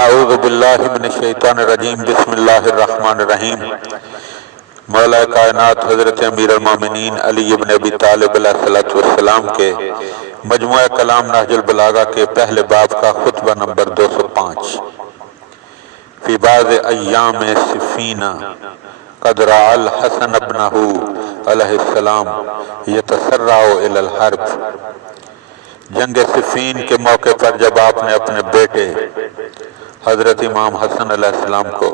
اعوذ باللہ من الشیطان الرجیم بسم اللہ الرحمن الرحیم۔ مولا کائنات حضرت امیر المومنین علی بن ابی طالب علیہ السلام کے مجموعہ کلام نہج البلاغہ کے پہلے باب کا خطبہ نمبر 205۔ فی بعض ایام صفین قد رأى الحسن ابنہ علیہ السلام یتسرع الی الحرب۔ جنگ صفین کے موقع پر جب آپ نے اپنے بیٹے حضرت امام حسن علیہ السلام کو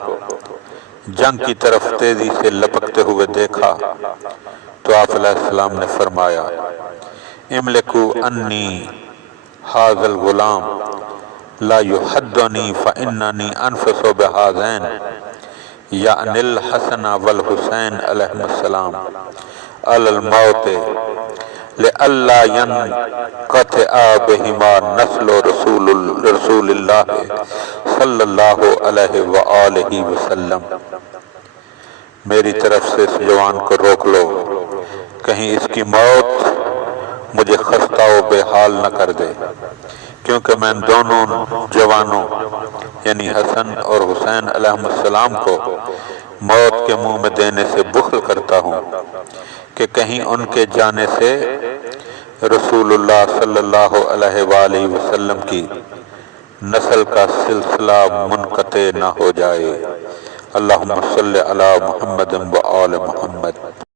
جنگ کی طرف تیزی سے لپکتے ہوئے دیکھا تو آپ علیہ السلام نے فرمایا املکو انی ھذا الغلام لا یحدنی فاننی انفس بھذین یعنی الحسن والحسین علیہم السلام علی الموت لئلا ينقطع بہما نسل رسول اللہ صلی اللہ علیہ وآلہ وسلم۔ میری طرف سے اس جوان کو روک لو، کہیں اس کی موت مجھے خستہ و بے حال نہ کر دے، کیونکہ میں ان دونوں جوانوں یعنی حسن اور حسین علیہ السلام کو موت کے منہ میں دینے سے بخل کرتا ہوں کہ کہیں ان کے جانے سے رسول اللہ صلی اللہ علیہ وآلہ وسلم کی نسل کا سلسلہ منقطع نہ ہو جائے۔ اللہم صلی علی محمد و آل محمد۔